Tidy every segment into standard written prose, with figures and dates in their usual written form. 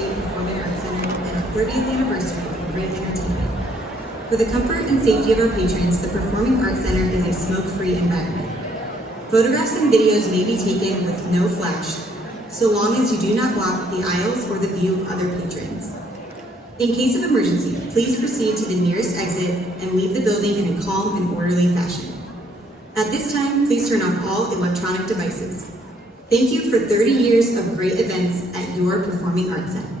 State Performing Arts Center and our 30th anniversary of great entertainment. For the comfort and safety of our patrons, the Performing Arts Center is a smoke-free environment. Photographs and videos may be taken with no flash, so long as you do not block the aisles or the view of other patrons. In case of emergency, please proceed to the nearest exit and leave the building in a calm and orderly fashion. At this time, please turn off all electronic devices. Thank you for 30 years of great events at your Performing Arts Center.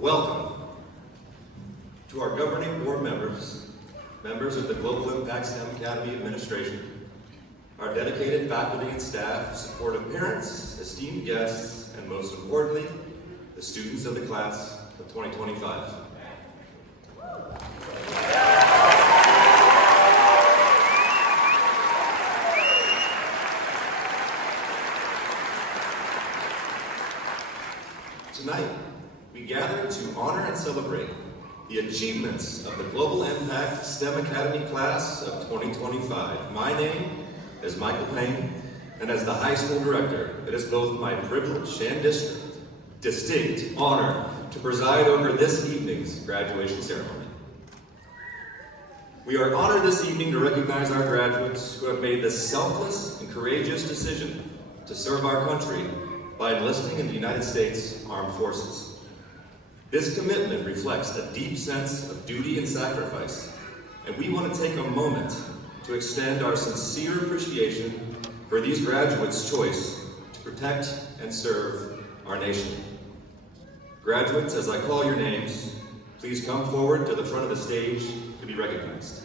Welcome to our governing board members, members of the Global Impact STEM Academy Administration, our dedicated faculty and staff, supportive parents, esteemed guests, and most importantly, the students of the class of 2025. the achievements of the Global Impact STEM Academy class of 2025. My name is Michael Payne, and as the high school director, it is both my privilege and distinct honor to preside over this evening's graduation ceremony. We are honored this evening to recognize our graduates who have made the selfless and courageous decision to serve our country by enlisting in the United States Armed Forces. This commitment reflects a deep sense of duty and sacrifice, and we want to take a moment to extend our sincere appreciation for these graduates' choice to protect and serve our nation. Graduates, as I call your names, please come forward to the front of the stage to be recognized.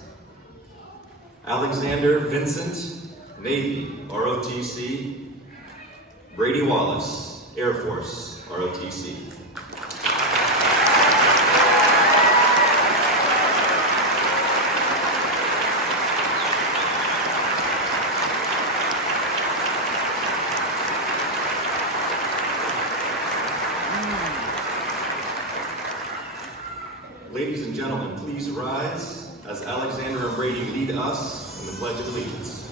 Alexander Vincent, Navy, ROTC. Brady Wallace, Air Force, ROTC. Ladies and gentlemen, please rise as Alexander and Brady lead us in the Pledge of Allegiance.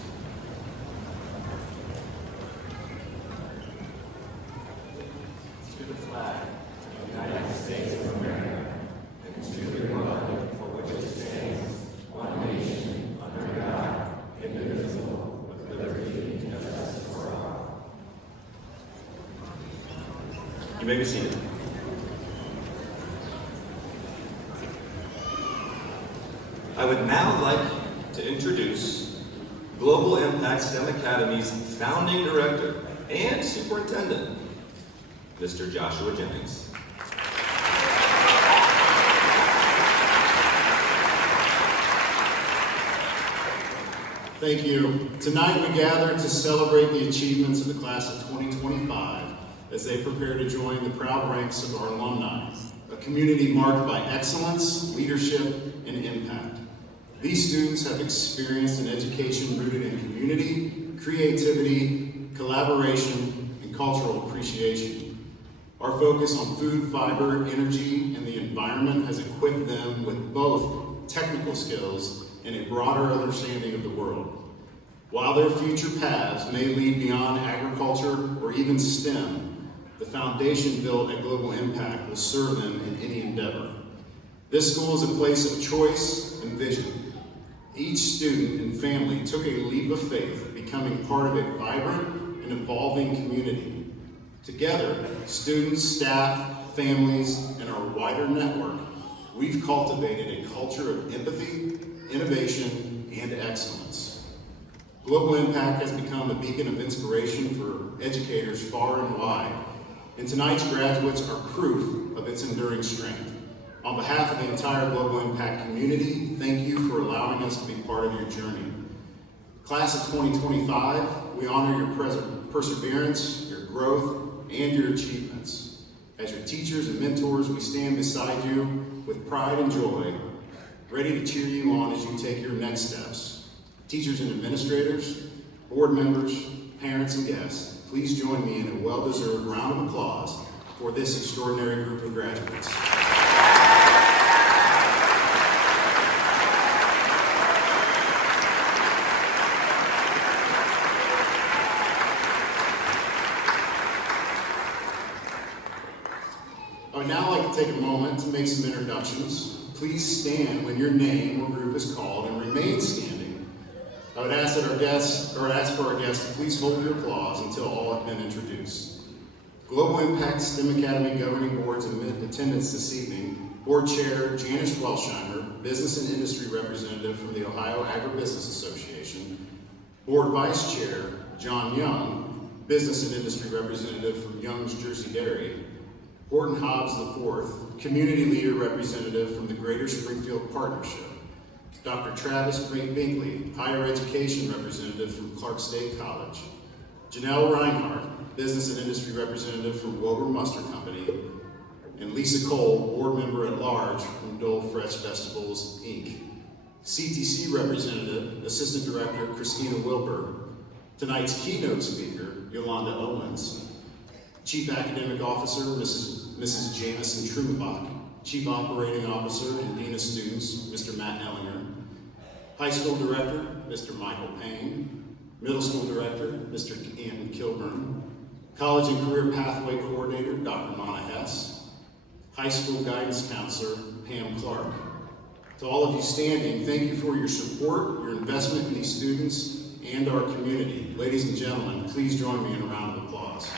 To the flag of the United States of America, and to the republic for which it stands, one nation, under God, indivisible, with liberty and justice for all. You may be seated. I would now like to introduce Global Impact STEM Academy's founding director and superintendent, Mr. Joshua Jennings. Thank you. Tonight we gather to celebrate the achievements of the class of 2025 as they prepare to join the proud ranks of our alumni, a community marked by excellence, leadership, and impact. These students have experienced an education rooted in community, creativity, collaboration, and cultural appreciation. Our focus on food, fiber, energy, and the environment has equipped them with both technical skills and a broader understanding of the world. While their future paths may lead beyond agriculture or even STEM, the foundation built at Global Impact will serve them in any endeavor. This school is a place of choice and vision. Each student and family took a leap of faith, becoming part of a vibrant and evolving community. Together, students, staff, families, and our wider network, we've cultivated a culture of empathy, innovation, and excellence. Global Impact has become a beacon of inspiration for educators far and wide, and tonight's graduates are proof of its enduring strength. On behalf of the entire Global Impact community, thank you for allowing us to be part of your journey. Class of 2025, we honor your perseverance, your growth, and your achievements. As your teachers and mentors, we stand beside you with pride and joy, ready to cheer you on as you take your next steps. Teachers and administrators, board members, parents, and guests, please join me in a well-deserved round of applause for this extraordinary group of graduates. I would now like to take a moment to make some introductions. Please stand when your name or group is called and remain standing. I would ask for our guests to please hold your applause until all have been introduced. Global Impact STEM Academy Governing Board's in attendance this evening. Board Chair Janice Welsheimer, Business and Industry Representative from the Ohio Agribusiness Association. Board Vice Chair John Young, Business and Industry Representative from Young's Jersey Dairy. Horton Hobbs IV, Community Leader Representative from the Greater Springfield Partnership. Dr. Travis Binkley, Higher Education Representative from Clark State College. Janelle Reinhardt, Business and Industry Representative from Wilbur Mustard Company. And Lisa Cole, Board Member at Large from Dole Fresh Festivals, Inc. CTC Representative, Assistant Director Christina Wilbur. Tonight's keynote speaker, Yolanda Owens. Chief Academic Officer, Mrs. Jamison Trumabach, Chief Operating Officer and Dean of Students, Mr. Matt Ellinger, High School Director, Mr. Michael Payne, Middle School Director, Mr. Ian Kilburn, College and Career Pathway Coordinator, Dr. Mana Hess, High School Guidance Counselor, Pam Clark. To all of you standing, thank you for your support, your investment in these students, and our community. Ladies and gentlemen, please join me in a round of applause.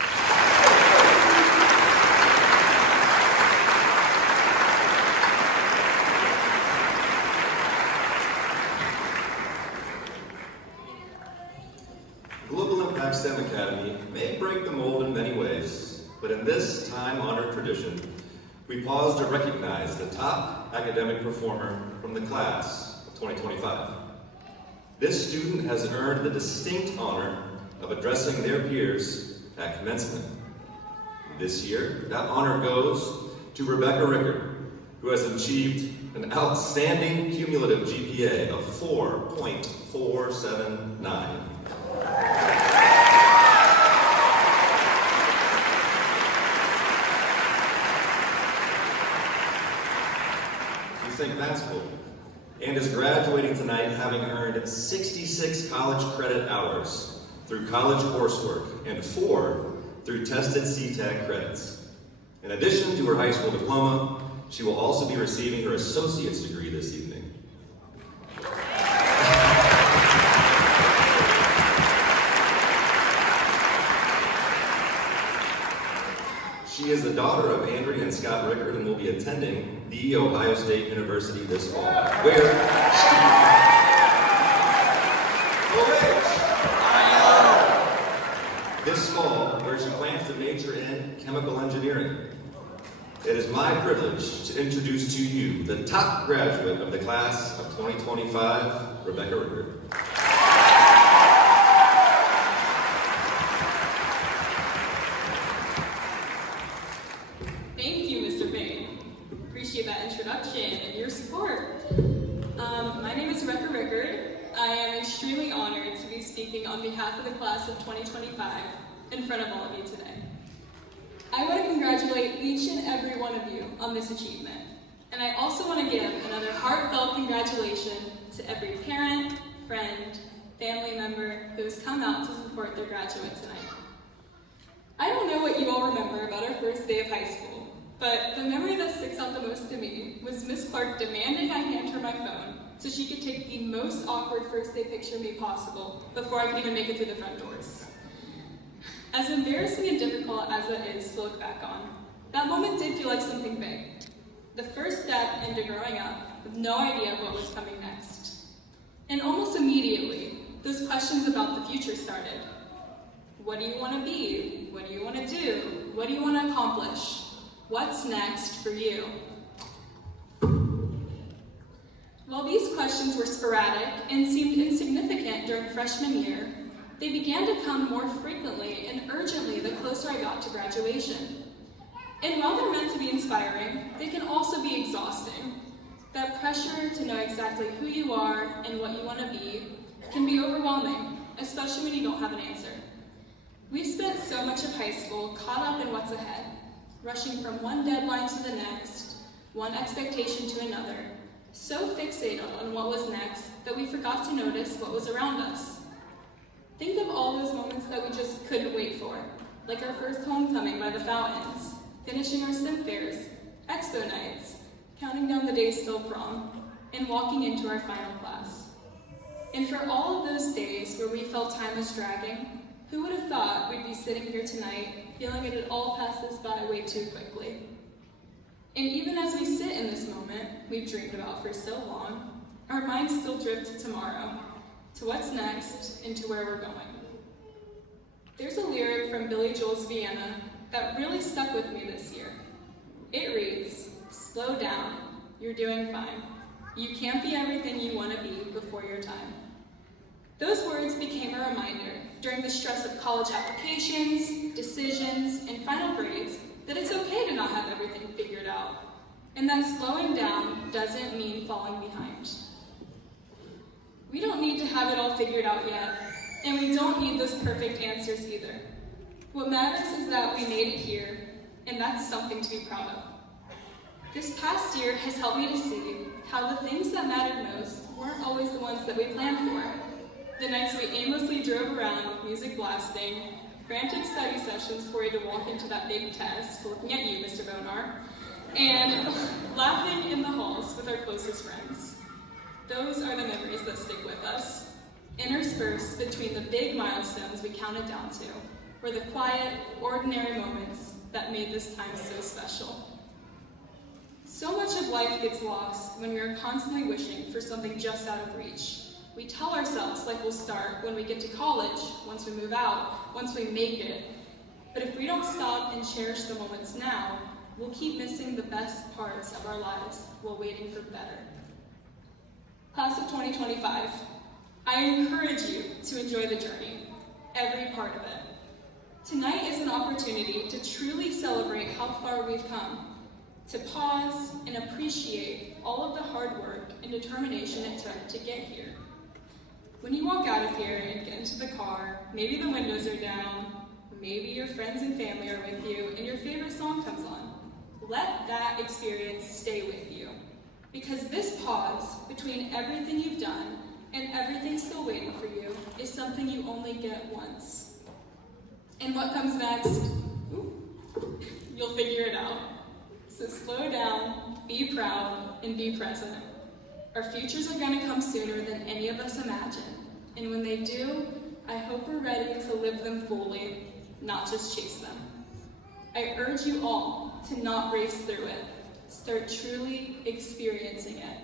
Global Impact STEM Academy may break the mold in many ways, but in this time-honored tradition, we pause to recognize the top academic performer from the class of 2025. This student has earned the distinct honor of addressing their peers at commencement. This year, that honor goes to Rebecca Rickard, who has achieved an outstanding cumulative GPA of 4.479. You think that's cool? And is graduating tonight having earned 66 college credit hours through college coursework and 4 through tested CTAG credits. In addition to her high school diploma, she will also be receiving her associate's degree this evening. She is the daughter of Andrea and Scott Rickard and will be attending The Ohio State University this fall, where she plans to major in chemical engineering. It is my privilege to introduce to you the top graduate of the class of 2025, Rebecca Rickard. Thank you, Mr. Bain. Appreciate that introduction and your support. My name is Rebecca Rickard. I am extremely honored to be speaking on behalf of the class of 2025 in front of all of you today. I want to congratulate each and every one of you on this achievement. And I also want to give another heartfelt congratulation to every parent, friend, family member who has come out to support their graduate tonight. I don't know what you all remember about our first day of high school, but the memory that sticks out the most to me was Miss Clark demanding I hand her my phone so she could take the most awkward first day picture of me possible before I could even make it through the front doors. As embarrassing and difficult as it is to look back on, that moment did feel like something big. The first step into growing up with no idea what was coming next. And almost immediately, those questions about the future started. What do you want to be? What do you want to do? What do you want to accomplish? What's next for you? While these questions were sporadic and seemed insignificant during freshman year, they began to come more frequently and urgently the closer I got to graduation. And while they're meant to be inspiring, they can also be exhausting. That pressure to know exactly who you are and what you want to be can be overwhelming, especially when you don't have an answer. We've spent so much of high school caught up in what's ahead, rushing from one deadline to the next, one expectation to another, so fixated on what was next that we forgot to notice what was around us. Think of all those moments that we just couldn't wait for, like our first homecoming by the fountains, finishing our sim fairs, expo nights, counting down the days till prom, and walking into our final class. And for all of those days where we felt time was dragging, who would have thought we'd be sitting here tonight feeling it had all passed us by way too quickly? And even as we sit in this moment we've dreamed about for so long, our minds still drift to tomorrow, to what's next, and to where we're going. There's a lyric from Billy Joel's Vienna that really stuck with me this year. It reads, "Slow down, you're doing fine. You can't be everything you want to be before your time." Those words became a reminder during the stress of college applications, decisions, and final grades that it's okay to not have everything figured out, and that slowing down doesn't mean falling behind. We don't need to have it all figured out yet, and we don't need those perfect answers either. What matters is that we made it here, and that's something to be proud of. This past year has helped me to see how the things that mattered most weren't always the ones that we planned for. The nights we aimlessly drove around with music blasting, frantic study sessions before we had to walk into that big test, looking at you, Mr. Bonar, and laughing in the halls with our closest friends. Those are the memories that stick with us. Interspersed between the big milestones we counted down to were the quiet, ordinary moments that made this time so special. So much of life gets lost when we are constantly wishing for something just out of reach. We tell ourselves like we'll start when we get to college, once we move out, once we make it. But if we don't stop and cherish the moments now, we'll keep missing the best parts of our lives while waiting for better. Class of 2025, I encourage you to enjoy the journey, every part of it. Tonight is an opportunity to truly celebrate how far we've come, to pause and appreciate all of the hard work and determination it took to get here. When you walk out of here and get into the car, maybe the windows are down, maybe your friends and family are with you, and your favorite song comes on. Let that experience stay with you, because this pause between everything you've done and everything still waiting for you is something you only get once. And what comes next? You'll figure it out. So slow down, be proud, and be present. Our futures are going to come sooner than any of us imagine. And when they do, I hope we're ready to live them fully, not just chase them. I urge you all to not race through it. Start truly experiencing it.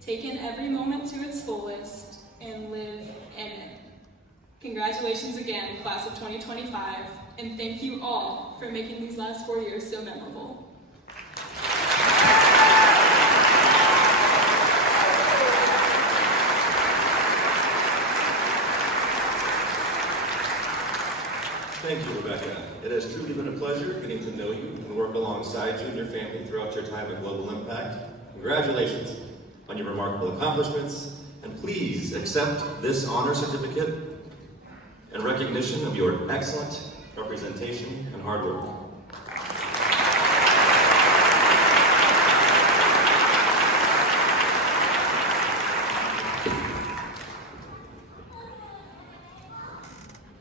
Take in every moment to its fullest and live in it. Congratulations again, class of 2025, and thank you all for making these last 4 years so memorable. Thank you, Rebecca. It has truly been a pleasure getting to know you and work alongside you and your family throughout your time at Global Impact. Congratulations on your remarkable accomplishments, and please accept this honor certificate in recognition of your excellent representation and hard work.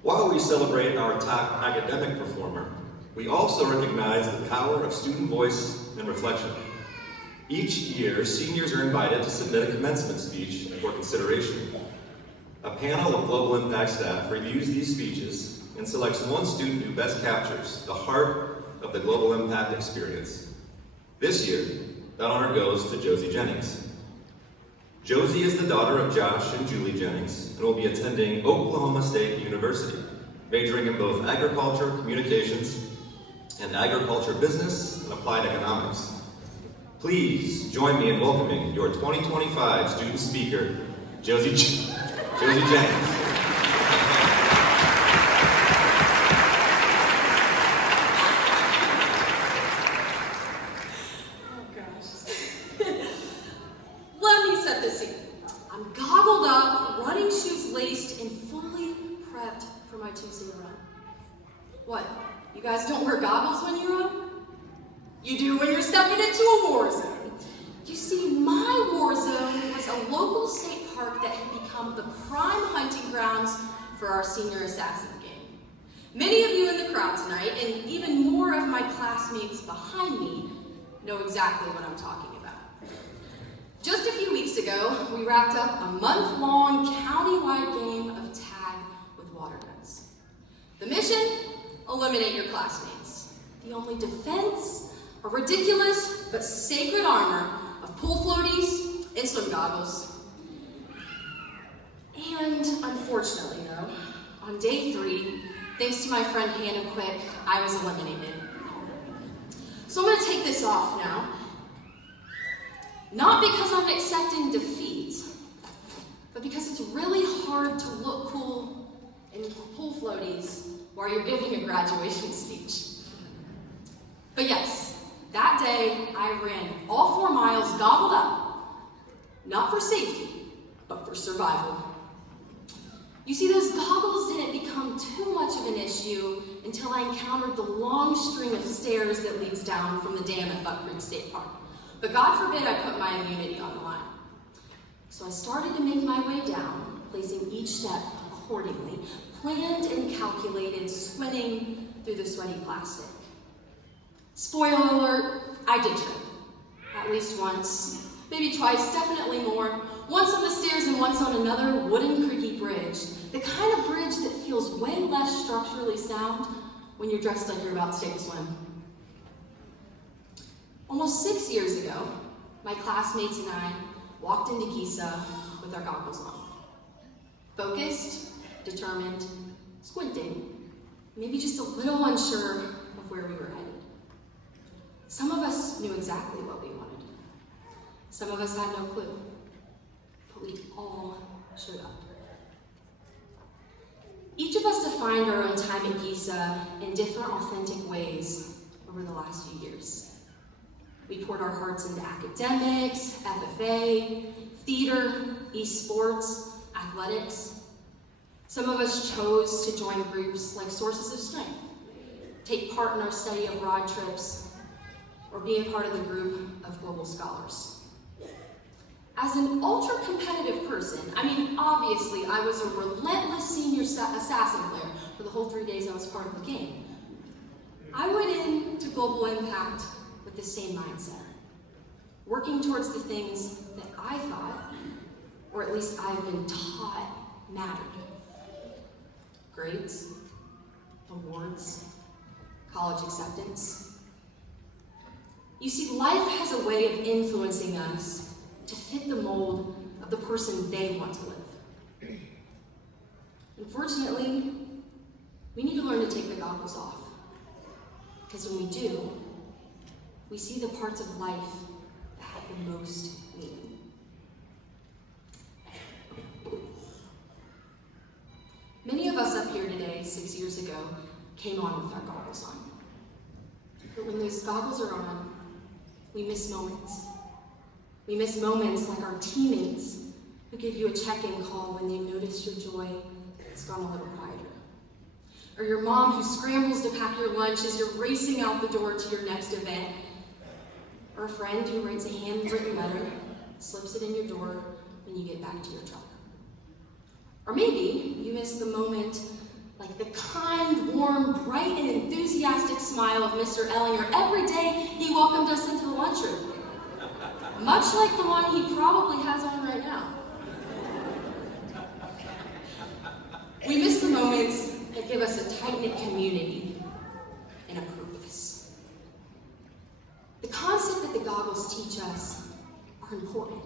While we celebrate our top academic performer, we also recognize the power of student voice and reflection. Each year, seniors are invited to submit a commencement speech for consideration. A panel of Global Impact staff reviews these speeches and selects one student who best captures the heart of the Global Impact experience. This year, that honor goes to Josie Jennings. Josie is the daughter of Josh and Julie Jennings and will be attending Oklahoma State University, majoring in both agriculture, communications, and agriculture business and applied economics. Please join me in welcoming your 2025 student speaker, Josie Jennings. Let me set the scene. I'm goggled up, running shoes laced, and fully prepped for my Tuesday run. What? You guys don't wear goggles when you run? You do when you're stepping into a war zone. You see, my war zone was a local state park that had become the prime hunting grounds for our senior assassin gang. Many of you in the crowd tonight, and even more of my classmates behind me, know exactly what I'm talking about. Just a few weeks ago, we wrapped up a month-long county-wide game of tag with water guns. The mission? Eliminate your classmates. The only defense? A ridiculous but sacred armor of pool floaties and swim goggles. And unfortunately, though, on day 3, thanks to my friend Hannah Quick, I was eliminated. So I'm going to take this off now. Not because I'm accepting defeat, but because it's really hard to look cool in pool floaties while you're giving a graduation speech. But yes, that day I ran all 4 miles gobbled up, not for safety, but for survival. You see, those goggles didn't become too much of an issue until I encountered the long string of stairs that leads down from the dam at Buck Creek State Park. but God forbid I put my immunity on the line. So I started to make my way down, placing each step accordingly, planned and calculated, sweating through the sweaty plastic. Spoiler alert, I did trip. At least once, maybe twice, definitely more. Once on the stairs and once on another wooden creaky bridge. The kind of bridge that feels way less structurally sound when you're dressed like you're about to take a swim. Almost 6 years ago, my classmates and I walked into GISA with our goggles on. Focused, determined, squinting, maybe just a little unsure of where we were headed. Some of us knew exactly what we wanted. Some of us had no clue, but we all showed up. Each of us defined our own time at GISA in different authentic ways over the last few years. We poured our hearts into academics, FFA, theater, esports, athletics. Some of us chose to join groups like Sources of Strength, take part in our study abroad trips, or be a part of the group of Global Scholars. As an ultra-competitive person, obviously I was a relentless senior assassin player for the whole 3 days I was part of the game. I went into Global Impact with the same mindset, working towards the things that I thought, or at least I've been taught, mattered. Grades, awards, college acceptance. You see, life has a way of influencing us to fit the mold of the person they want to live. Unfortunately, we need to learn to take the goggles off. Because when we do, we see the parts of life that have the most meaning. Many of us up here today, 6 years ago, came on with our goggles on. But when those goggles are on, we miss moments. We miss moments like our teammates who give you a check-in call when they notice your joy has gone a little quieter. Or your mom who scrambles to pack your lunch as you're racing out the door to your next event. Or a friend who writes a handwritten letter, slips it in your door when you get back to your truck. Or maybe you miss the moment like the kind, warm, bright, and enthusiastic smile of Mr. Ellinger every day he welcomed us into the lunchroom. Much like the one he probably has on right now. We miss the moments that give us a tight-knit community and a purpose. The concept that the goggles teach us are important.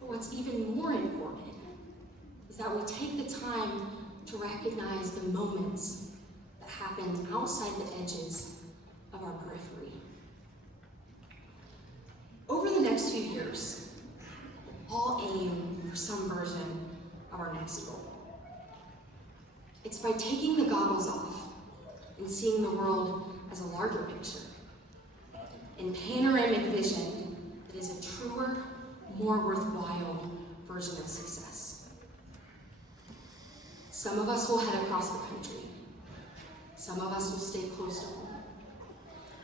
But what's even more important is that we take the time to recognize the moments that happen outside the edges of our periphery. Over the next few years, we'll all aim for some version of our next goal. It's by taking the goggles off and seeing the world as a larger picture, in panoramic vision that is a truer, more worthwhile version of success. Some of us will head across the country. Some of us will stay close to home.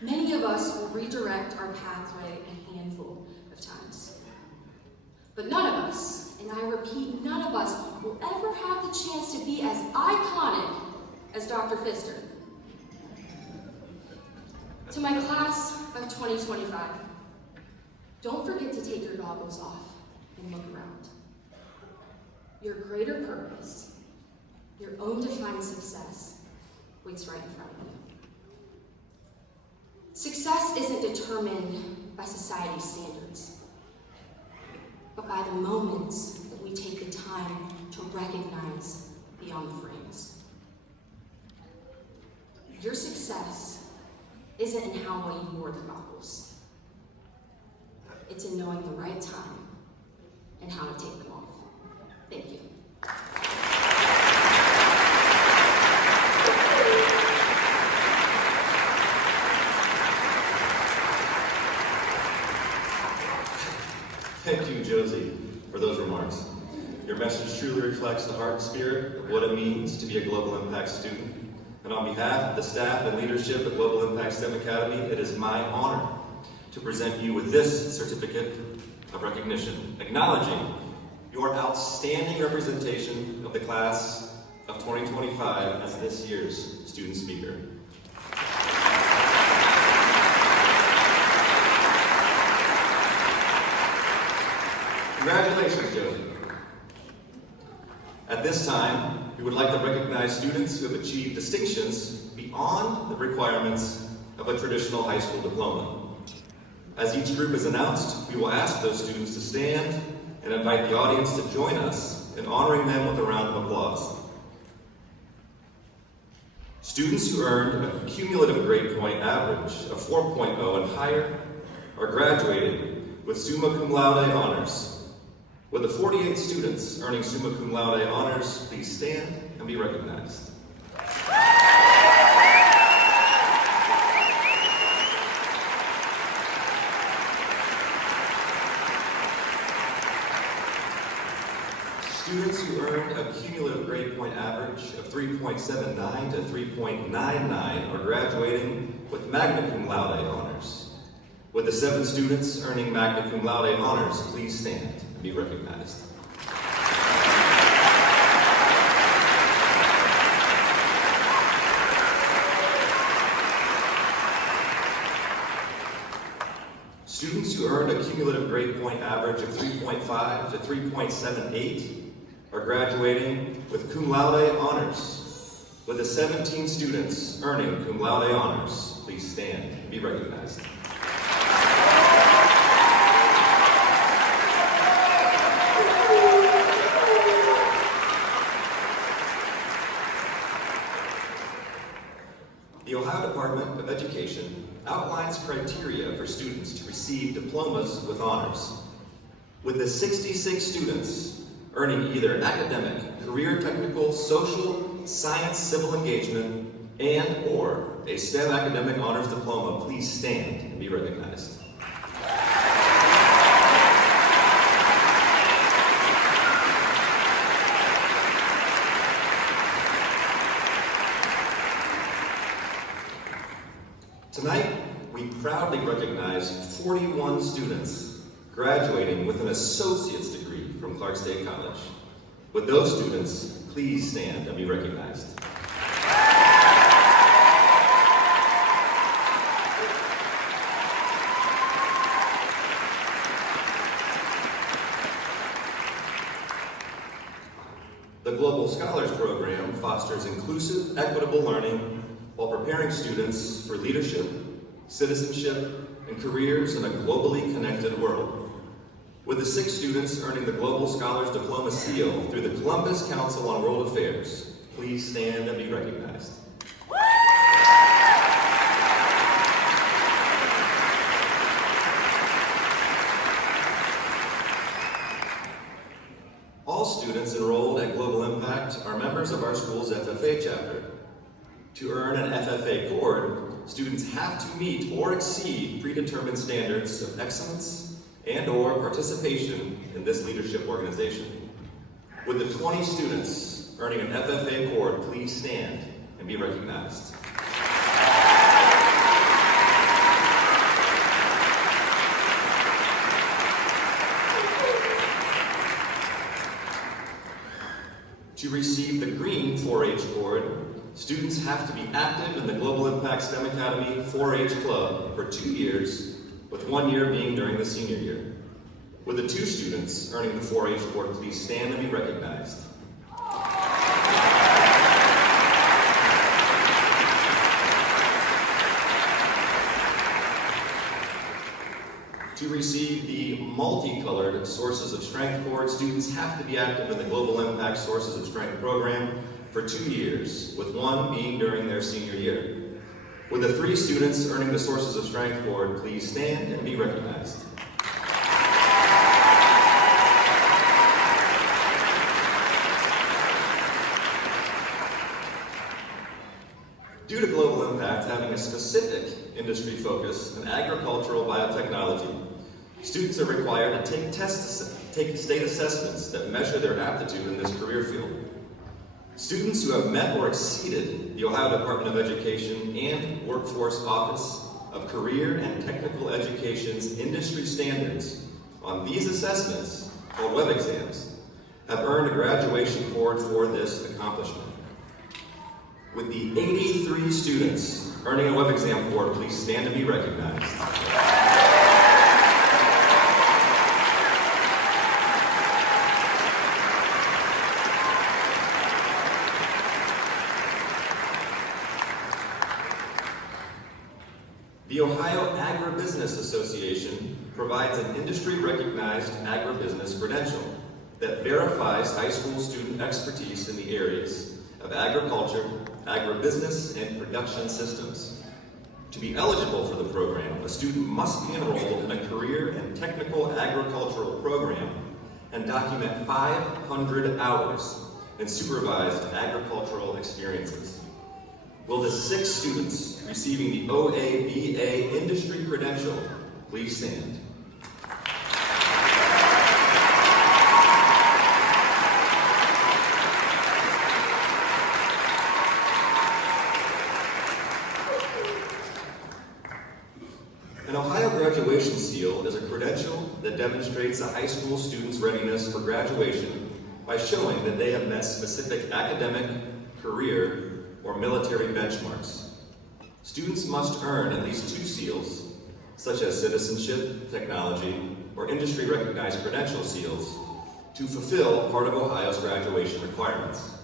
Many of us will redirect our pathway a handful of times. But none of us, and I repeat, none of us will ever have the chance to be as iconic as Dr. Pfister. To my class of 2025, don't forget to take your goggles off and look around. Your greater purpose, your own defined success, waits right in front of you. Success isn't determined by society's standards, but by the moments that we take the time to recognize beyond the frames. Your success isn't in how well you wore the goggles. It's in knowing the right time and how to take them off. Thank you. Thank you, Josie, for those remarks. Your message truly reflects the heart and spirit of what it means to be a Global Impact student. And on behalf of the staff and leadership at Global Impact STEM Academy, it is my honor to present you with this certificate of recognition, acknowledging your outstanding representation of the class of 2025 as this year's student speaker. Congratulations, Josie. At this time, we would like to recognize students who have achieved distinctions beyond the requirements of a traditional high school diploma. As each group is announced, we will ask those students to stand and invite the audience to join us in honoring them with a round of applause. Students who earned a cumulative grade point average of 4.0 and higher are graduating with summa cum laude honors. With the 48 students earning summa cum laude honors, please stand and be recognized. Students who earned a cumulative grade point average of 3.79 to 3.99 are graduating with magna cum laude honors. With the 7 students earning magna cum laude honors, please stand and be recognized. Students who earned a cumulative grade point average of 3.5 to 3.78 are graduating with cum laude honors. With the 17 students earning cum laude honors, please stand and be recognized. The Ohio Department of Education outlines criteria for students to receive diplomas with honors. With the 66 students earning either academic, career technical, social, science, civil engagement, and/or a STEM academic honors diploma, please stand and be recognized. Tonight, we proudly recognize 41 students graduating with an associate's degree from Clark State College. With those students, please stand and be recognized. The Global Scholars Program fosters inclusive, equitable learning while preparing students for leadership, citizenship, and careers in a globally connected world. With the 6 students earning the Global Scholars Diploma seal through the Columbus Council on World Affairs, please stand and be recognized. All students enrolled at Global Impact are members of our school's FFA chapter. To earn an FFA cord, students have to meet or exceed predetermined standards of excellence and/or participation in this leadership organization. With the 20 students earning an FFA cord, please stand and be recognized. To receive the green 4-H cord, students have to be active in the Global Impact STEM Academy 4-H Club for 2 years, with 1 year being during the senior year. With the 2 students earning the 4-H cord, please stand and be recognized. To receive the multicolored Sources of Strength cord, students have to be active in the Global Impact Sources of Strength program for 2 years, with 1 being during their senior year. With the 3 students earning the Sources of Strength cord, please stand and be recognized. Due to Global Impact having a specific industry focus in agricultural biotechnology, students are required to take state assessments that measure their aptitude in this career field. Students who have met or exceeded the Ohio Department of Education and Workforce Office of career and technical education's industry standards on these assessments, called web exams, have earned a graduation award for this accomplishment. With the 83 students earning a web exam award, please stand to be recognized. The Ohio Agribusiness Association provides an industry-recognized agribusiness credential that verifies high school student expertise in the areas of agriculture, agribusiness, and production systems. To be eligible for the program, a student must be enrolled in a career and technical agricultural program and document 500 hours in supervised agricultural experiences. Will the 6 students receiving the OABA industry credential please stand? An Ohio graduation seal is a credential that demonstrates a high school student's readiness for graduation by showing that they have met specific academic, career, or military benchmarks. Students must earn at least 2 seals, such as citizenship, technology, or industry-recognized credential seals, to fulfill part of Ohio's graduation requirements.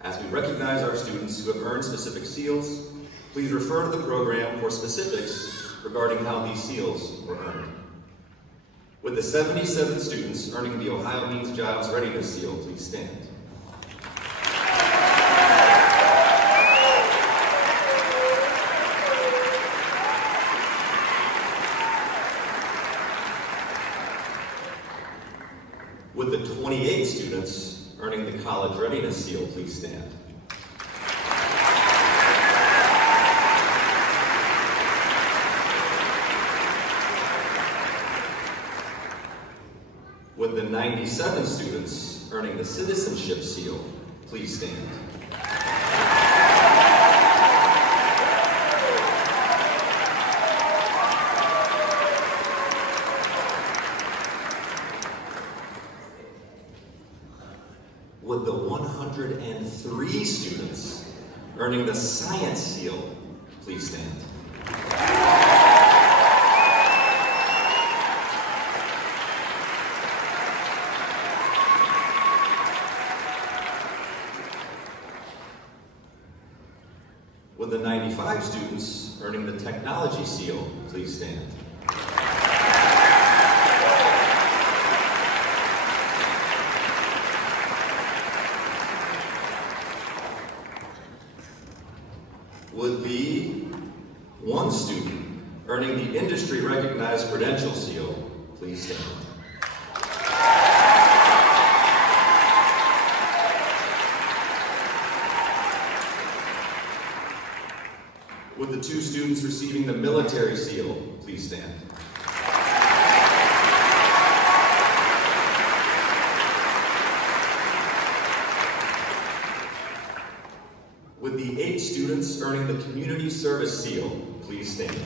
As we recognize our students who have earned specific seals, please refer to the program for specifics regarding how these seals were earned. With the 77 students earning the Ohio Means Jobs Readiness Seal, please stand. With the 28 students earning the College Readiness Seal, please stand. With the 97 students earning the Citizenship Seal, please stand. With the 103 students earning the Science Seal, please stand. With the 95 students earning the Technology Seal, please stand. Would the 1 student earning the industry-recognized credential seal please stand? Would the 2 students receiving the military seal please stand? Would the 8 students earning the Community Service Seal please stand?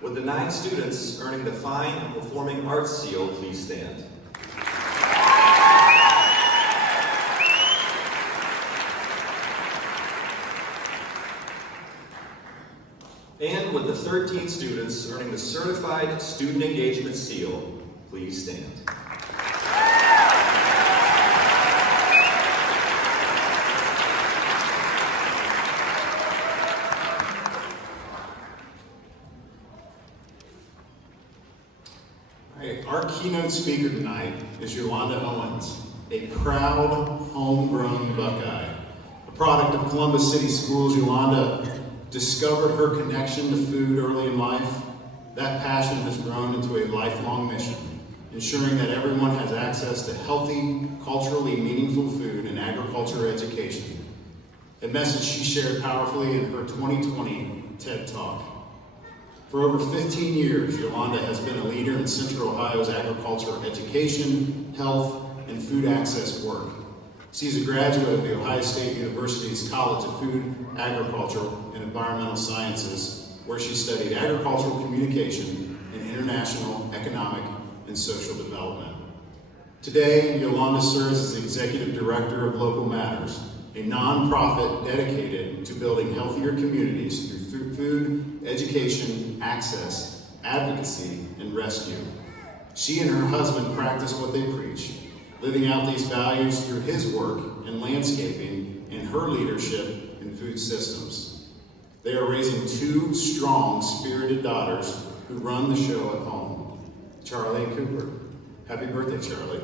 Would the 9 students earning the Fine and Performing Arts Seal please stand? And with the 13 students earning the Certified Student Engagement Seal, please stand. All right, our keynote speaker tonight is Yolanda Owens, a proud homegrown Buckeye. A product of Columbus City Schools, Yolanda discovered her connection to food early in life. That passion has grown into a lifelong mission, ensuring that everyone has access to healthy, culturally meaningful food and agriculture education. A message she shared powerfully in her 2020 TED Talk. For over 15 years, Yolanda has been a leader in Central Ohio's agriculture education, health, and food access work. She's a graduate of The Ohio State University's College of Food, Agricultural, and Environmental Sciences, where she studied agricultural communication and international economic and social development. Today, Yolanda serves as the Executive Director of Local Matters, a nonprofit dedicated to building healthier communities through food, education, access, advocacy, and rescue. She and her husband practice what they preach, living out these values through his work in landscaping and her leadership in food systems. They are raising two strong, spirited daughters who run the show at home, Charlie and Cooper. Happy birthday, Charlie.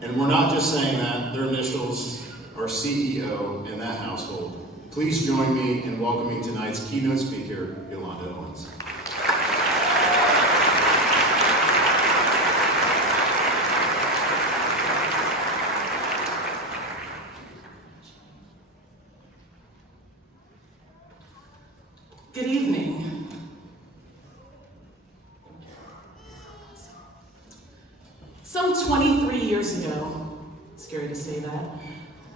And we're not just saying that, their initials are CEO in that household. Please join me in welcoming tonight's keynote speaker, Yolanda Owens. Good evening. Some 23 years ago, scary to say that,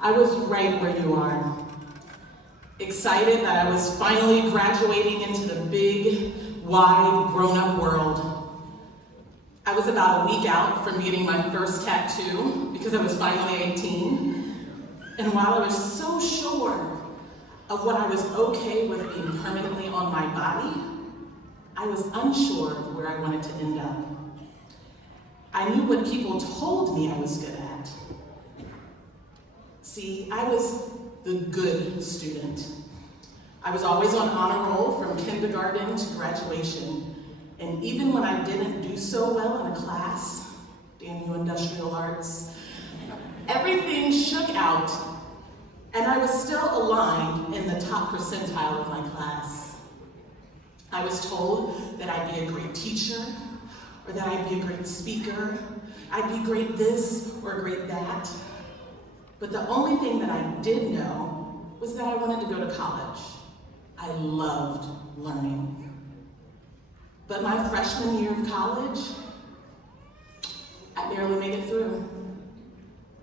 I was right where you are. Excited that I was finally graduating into the big, wide, grown-up world. I was about a week out from getting my first tattoo because I was finally 18. And while I was so sure of what I was okay with being permanently on my body, I was unsure of where I wanted to end up. I knew what people told me I was good at. See, I was the good student. I was always on honor roll from kindergarten to graduation. And even when I didn't do so well in a class, damn you industrial arts, everything shook out, and I was still aligned in the top percentile of my class. I was told that I'd be a great teacher, or that I'd be a great speaker, I'd be great this or great that. But the only thing that I did know was that I wanted to go to college. I loved learning. But my freshman year of college, I barely made it through.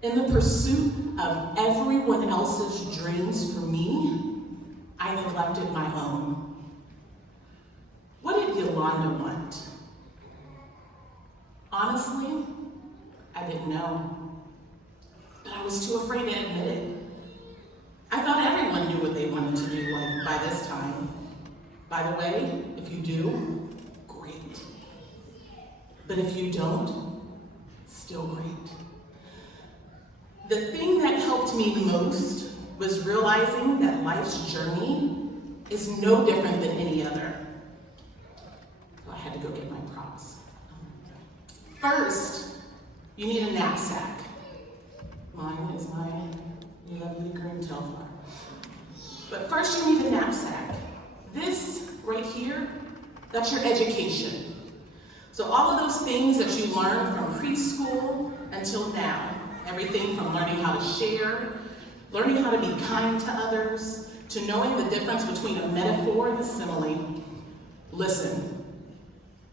In the pursuit of everyone else's dreams for me, I neglected my own. What did Yolanda want? Honestly, I didn't know. But I was too afraid to admit it. I thought everyone knew what they wanted to do by this time. By the way, if you do, great. But if you don't, still great. The thing that helped me most was realizing that life's journey is no different than any other. So I had to go get my props. First, you need a knapsack. Mine is my lovely green Telfar. But first you need a knapsack. This right here, that's your education. So all of those things that you learned from preschool until now, everything from learning how to share, learning how to be kind to others, to knowing the difference between a metaphor and a simile. Listen,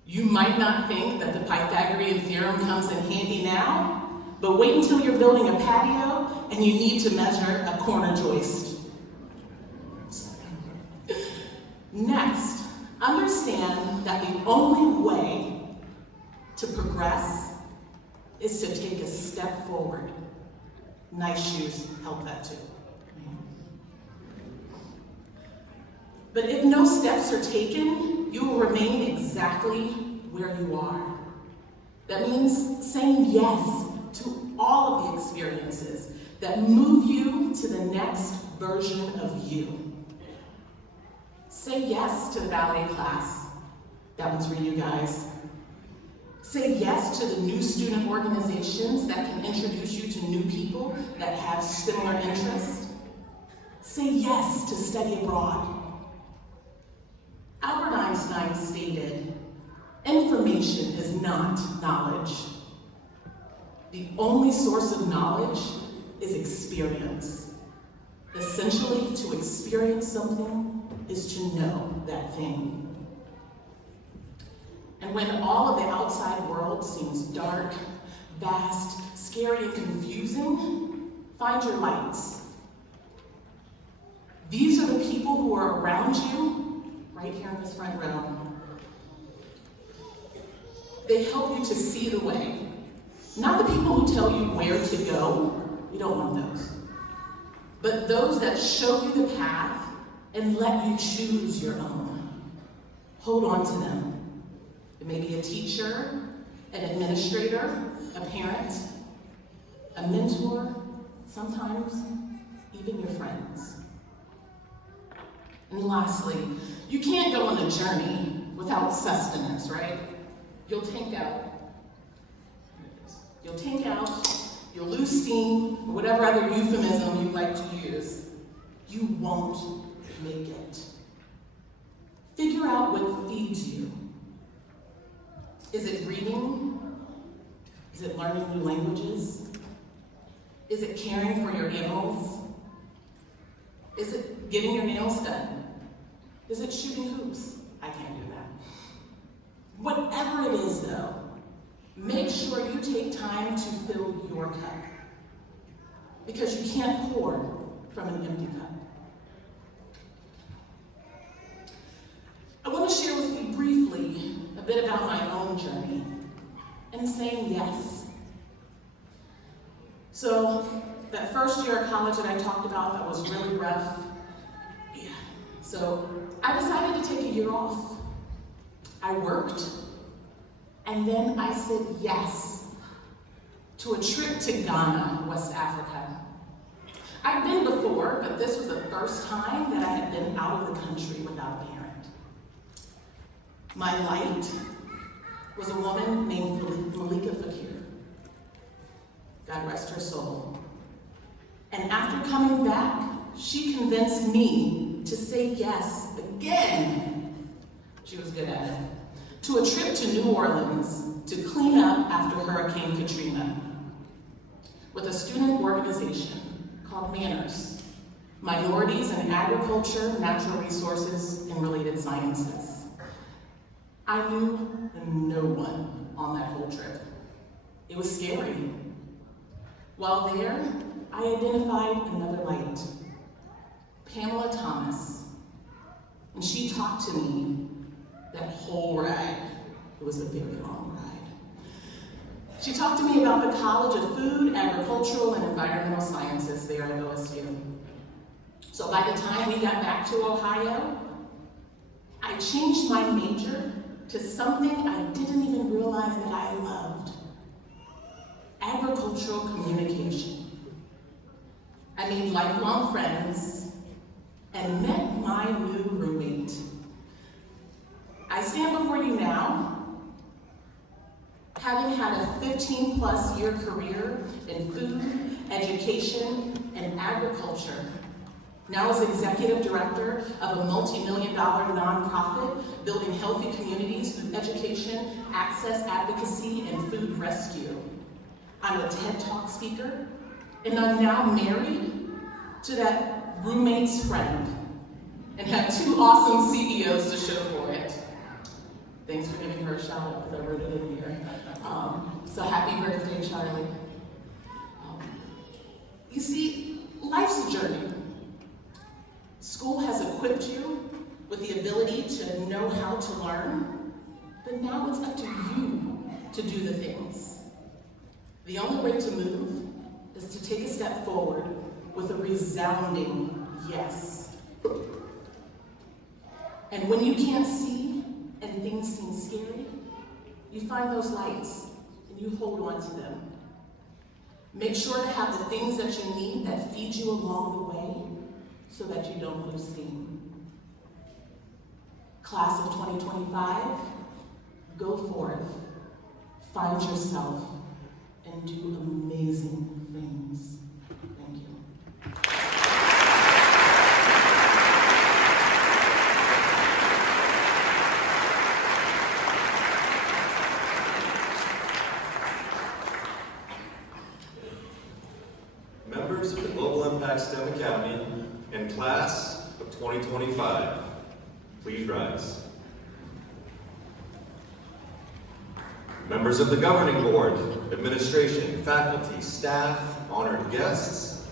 you might not think that the Pythagorean theorem comes in handy now, but wait until you're building a patio and you need to measure a corner joist. Next, understand that the only way to progress is to take a step forward. Nice shoes help that too. But if no steps are taken, you will remain exactly where you are. That means saying yes to all of the experiences that move you to the next version of you. Say yes to the ballet class. That one's for you guys. Say yes to the new student organizations that can introduce you to new people that have similar interests. Say yes to study abroad. Albert Einstein stated, information is not knowledge. The only source of knowledge is experience. Essentially, to experience something is to know that thing. And when all of the outside world seems dark, vast, scary, and confusing, find your lights. These are the people who are around you, right here in this front row. They help you to see the way. Not the people who tell you where to go, we don't want those. But those that show you the path and let you choose your own. Hold on to them. It may be a teacher, an administrator, a parent, a mentor, sometimes even your friends. And lastly, you can't go on a journey without sustenance, right? You'll tank out. You'll tank out, you'll lose steam, or whatever other euphemism you like to use. You won't make it. Figure out what feeds you. Is it reading? Is it learning new languages? Is it caring for your animals? Is it getting your nails done? Is it shooting hoops? I can't do that. Whatever it is though, make sure you take time to fill your cup. Because you can't pour from an empty cup. I want to share with you briefly a bit about my own journey and saying yes. So that first year of college that I talked about that was really rough, yeah. So I decided to take a year off. I worked, and then I said yes to a trip to Ghana, West Africa. I'd been before, but this was the first time that I had been out of the country without a parent. My light was a woman named Malika Fakir. God rest her soul. And after coming back, she convinced me to say yes again. She was good at it. To a trip to New Orleans to clean up after Hurricane Katrina with a student organization called Manners, Minorities in Agriculture, Natural Resources, and Related Sciences. I knew no one on that whole trip. It was scary. While there, I identified another light, Pamela Thomas, and she talked to me that whole ride. It was a very long ride. She talked to me about the College of Food, Agricultural, and Environmental Sciences there at OSU. So by the time we got back to Ohio, I changed my major to something I didn't even realize that I loved: agricultural communication. I made lifelong friends and met my new roommate. I stand before you now, having had a 15+ year career in food, education, and agriculture. Now as executive director of a multi-million-dollar nonprofit building healthy communities through education, access, advocacy, and food rescue. I'm a TED Talk speaker, and I'm now married to that roommate's friend and have 2 awesome CEOs to show for it. Thanks for giving her a shout out because I wrote it in here. So happy birthday, Charlie. You see, life's a journey. School has equipped you with the ability to know how to learn, but now it's up to you to do the things. The only way to move is to take a step forward with a resounding yes. And when you can't see and things seem scary, you find those lights and you hold on to them. Make sure to have the things that you need that feed you along the way so that you don't lose steam. Class of 2025, go forth, find yourself, and do amazing things. Thank you. Members of the Global Impact STEM Academy and Class of 2025, please rise. Members of the governing board, administration, faculty, staff, honored guests,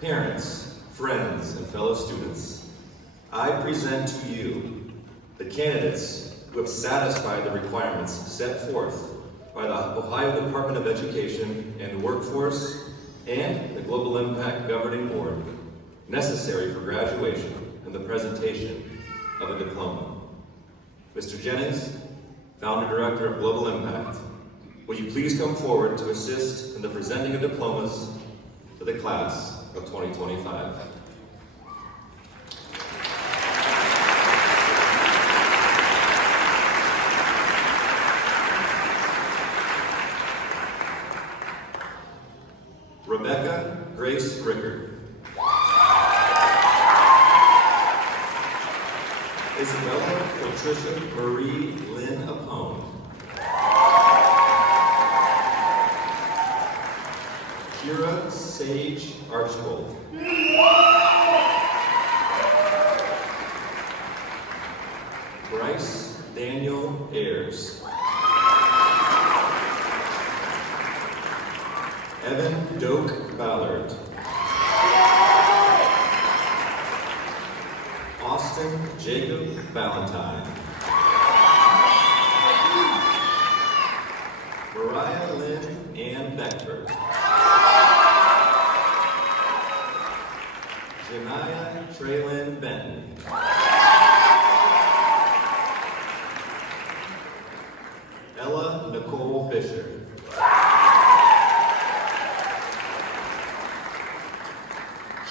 parents, friends, and fellow students, I present to you the candidates who have satisfied the requirements set forth by the Ohio Department of Education and Workforce and the Global Impact Governing Board necessary for graduation and the presentation of a diploma. Mr. Jennings, Founder Director of Global Impact, will you please come forward to assist in the presenting of diplomas to the class of 2025. Rebecca Grace Rickard. Isabella Patricia Marie Lynn Apone. Kira Sage Archbold. Bryce Daniel Ayers. Evan Doak Ballard. Austin Jacob Valentine. Mariah Lynn Ann Beckford. Janiah Traylon Benton. Ella Nicole Fisher.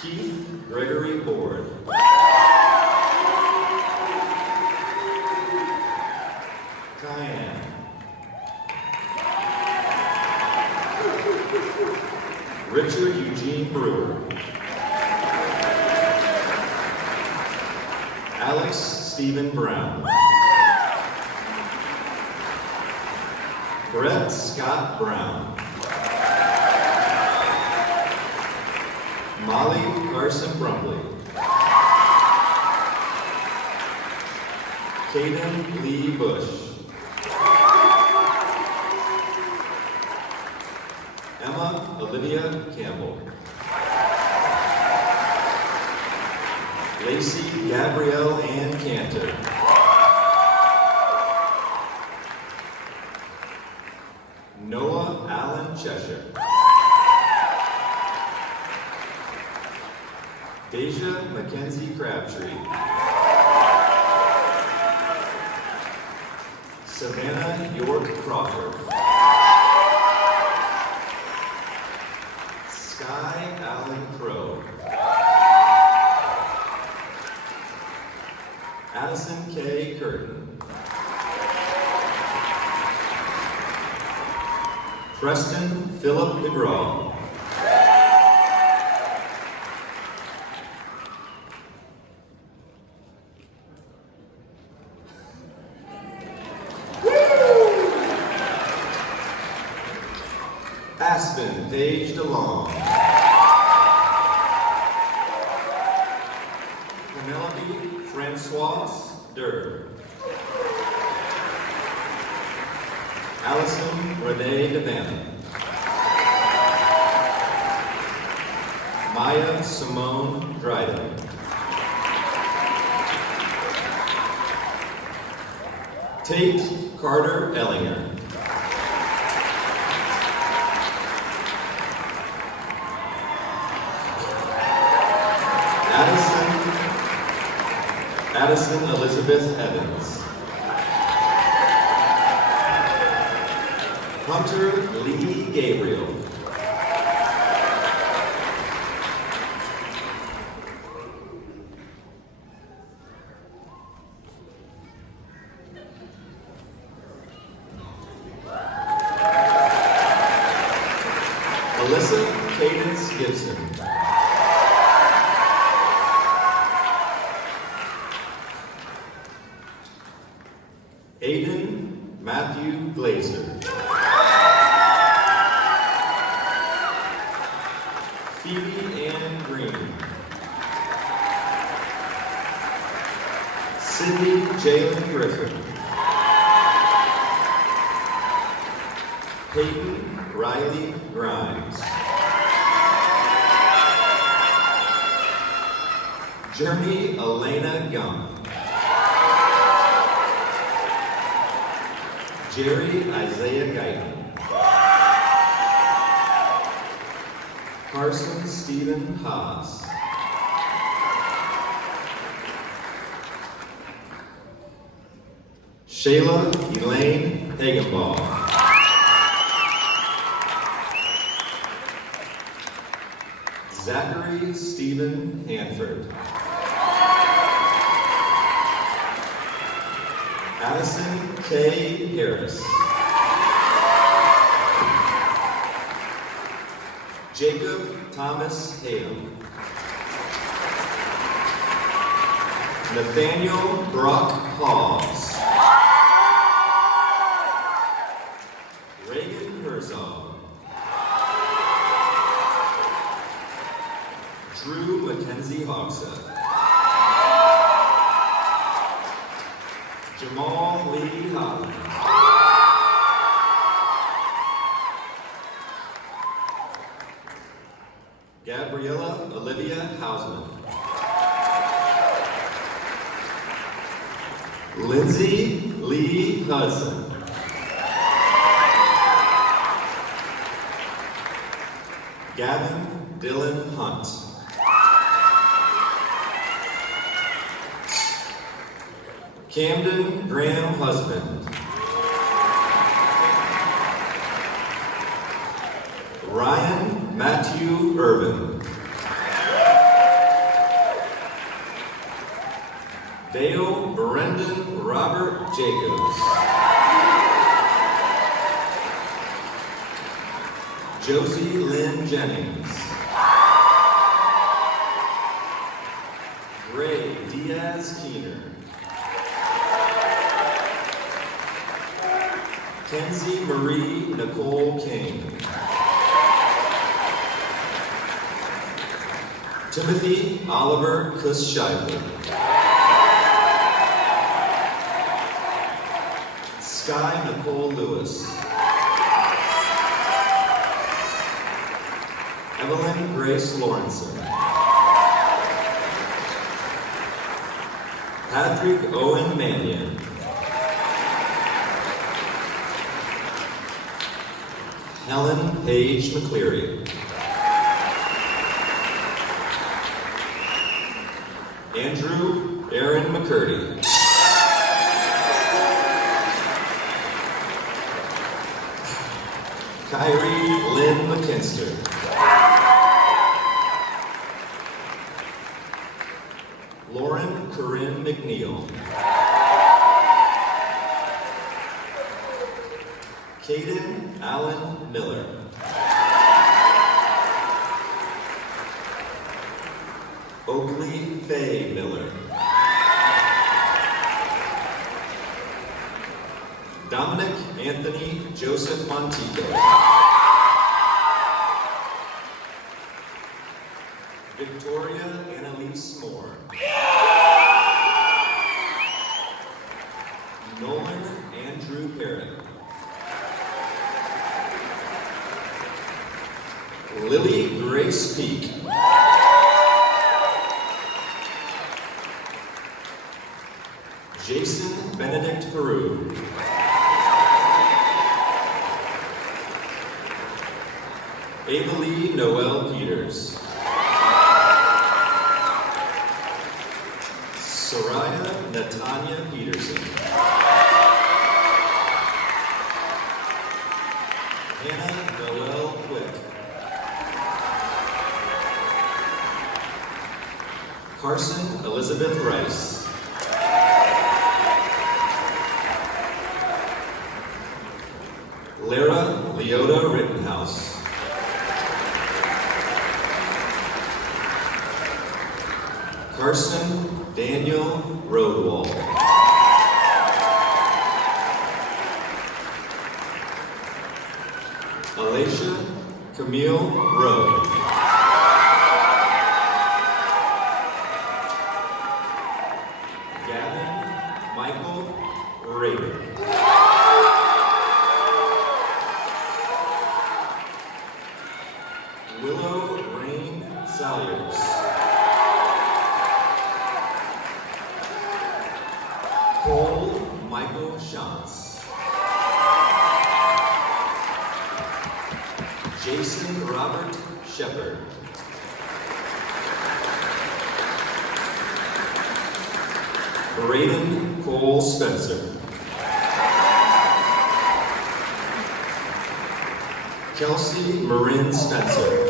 Keith Gregory Board. Cayenne. Richard Eugene Brewer. Alex Stephen Brown. Brett Scott Brown. Molly Carson Brumley. Caden Lee Bush. Emma Olivia Campbell. Lacey Gabrielle Ann Cantor. Noah Allen Cheshire. Deja Mackenzie Crabtree. Savannah York Crawford. Sky Allen Crow. Addison K. Curtin. Preston Philip DeGraw. Aspen Paige DeLong. Penelope Francoise Durr. Allison Renee DeVana. Maya Simone Dryden. Tate Carter Ellinger. Addison Elizabeth Evans. Hunter Lee Gabriel. Alyssa Cadence Gibson. Aiden Matthew Glazer. Phoebe Ann Green. Sydney Jalen Griffin. Peyton Riley Grimes. Journey Elena Gump. Jerry Isaiah Guyton. Carson Stephen Haas. Shayla Elaine Hagenbaugh. Zachary Stephen Hanford. Addison K. Harris. Jacob Thomas Hayham. Nathaniel Brock Hawes. Reagan Herzog. Drew Mackenzie Hoxha. Jamal Lee Holland. Gabriella Olivia Hausman. Lindsay Lee Hudson. Gavin Dylan Hunt. Camden Graham Husband. Ryan Matthew Irvin. Dale Brendan Robert Jacobs. Josie Lynn Jennings. Ray Diaz Keener. Kenzie Marie Nicole King. Timothy Oliver Kuss-Scheibler. Sky Nicole Lewis. Evelyn Grace Lawrenson. Patrick Owen Mannion. Helen Paige McCleary. Andrew Aaron McCurdy. Kyrie Lynn McKinster. Lauren Corinne McNeil. Caden Allen Miller. Oakley Faye Miller. Dominic Anthony Joseph Montego. Victoria Annalise Moore. Nolan Andrew Perrin. Lily Grace Peak. Jason Benedict Peru. Avalee Noel Peters. Soraya Natanya Peterson. Hannah Noel Quick. Carson Elizabeth Rice. Lara Leota Rittenhouse. Carson Daniel Roadwall. Alacia Camille Rowe. Gavin Michael Rader. Michael Shantz. Jason Robert Shepard. Braden Cole Spencer. Kelsey Marin Spencer.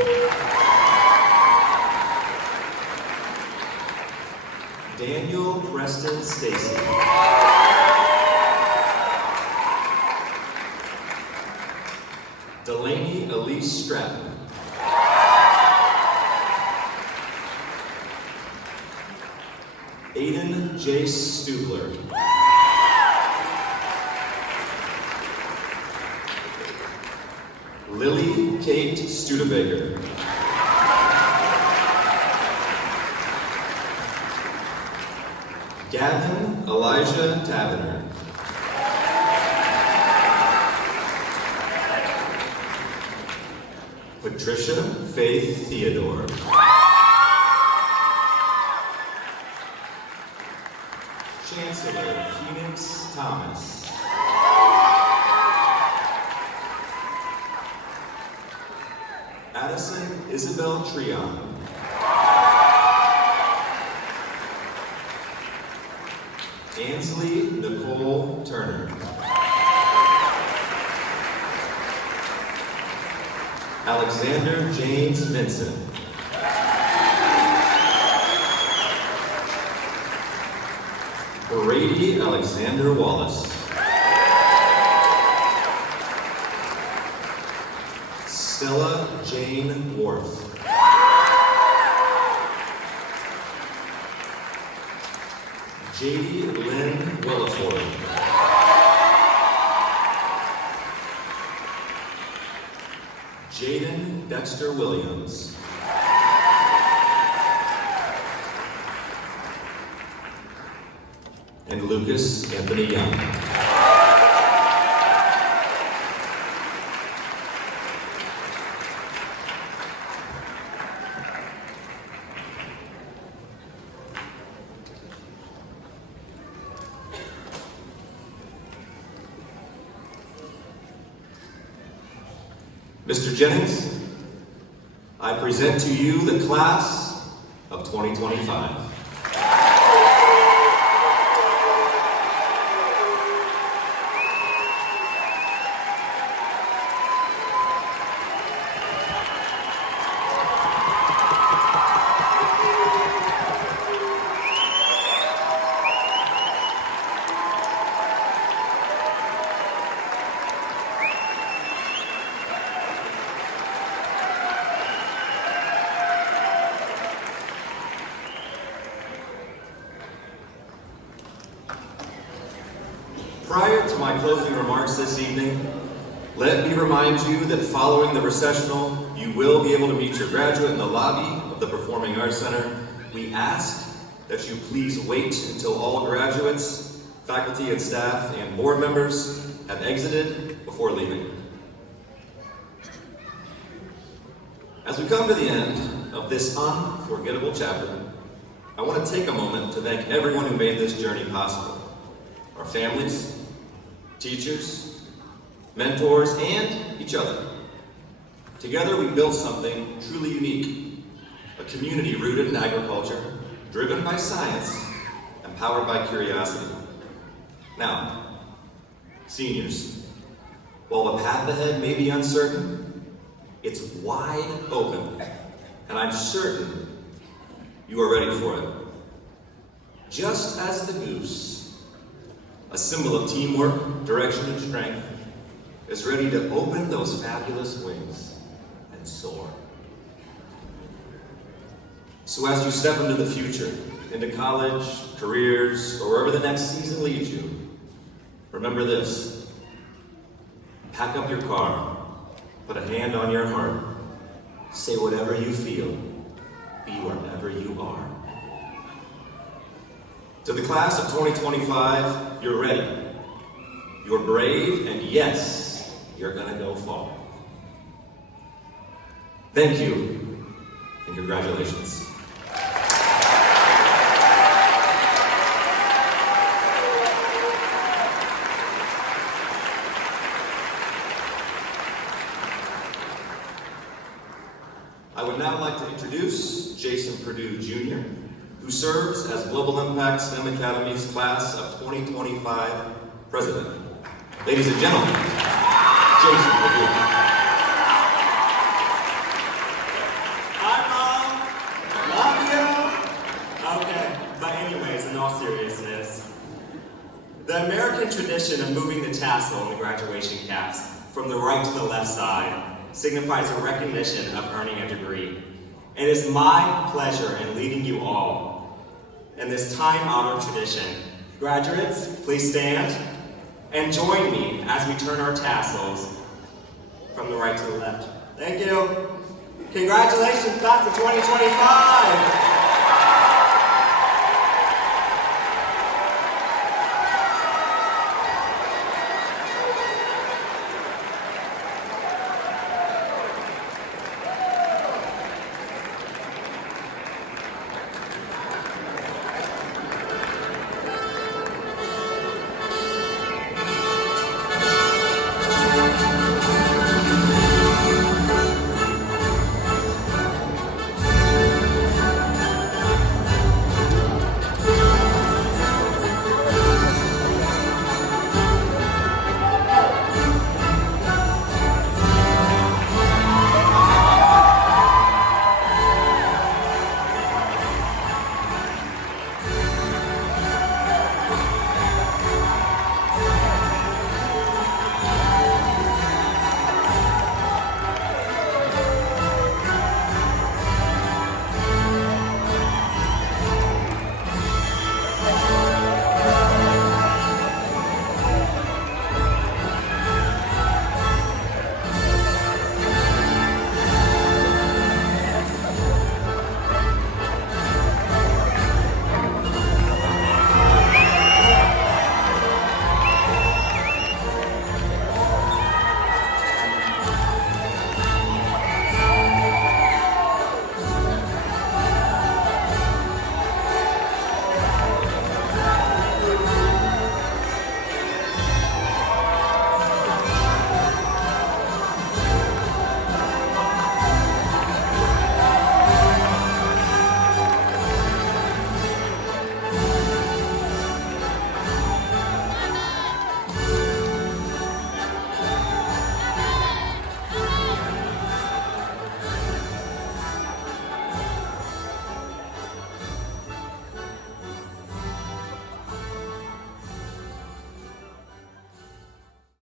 Daniel Preston Stacy. Delaney Elise Stratton. Aiden Jace Stubler. Lily Kate Studebaker. Gavin Elijah Tavener. Patricia Faith Theodore. Chancellor Phoenix Thomas. Addison Isabel Trion. Ansley Nicole Turner. Alexander James Vincent. Brady Alexander Wallace. Stella Jane Worth. J.D. Lynn Williford. Jaden Dexter Williams. And Lucas Anthony Young. Mr. Jennings, I present to you the class of 2025. Prior to my closing remarks this evening, let me remind you that following the recessional, you will be able to meet your graduate in the lobby of the Performing Arts Center. We ask that you please wait until all graduates, faculty and staff, and board members have exited before leaving. As we come to the end of this unforgettable chapter, I want to take a moment to thank everyone who made this journey possible. Our families, teachers, mentors, and each other. Together we built something truly unique, a community rooted in agriculture, driven by science, and powered by curiosity. Now, seniors, while the path ahead may be uncertain, it's wide open, and I'm certain you are ready for it. Just as the goose, a symbol of teamwork, direction, and strength, is ready to open those fabulous wings and soar. So as you step into the future, into college, careers, or wherever the next season leads you, remember this. Pack up your car, put a hand on your heart, say whatever you feel, be wherever you are. To the class of 2025, you're ready. You're brave, and yes, you're gonna go far. Thank you, and congratulations. who serves as Global Impact STEM Academy's Class of 2025 President. Ladies and gentlemen, Jason Levine. Okay, but anyways, in all seriousness, the American tradition of moving the tassel in the graduation caps from the right to the left side signifies a recognition of earning a degree. It is my pleasure in leading you all in this time-honored tradition. Graduates, please stand and join me as we turn our tassels from the right to the left. Thank you. Congratulations, class of 2025.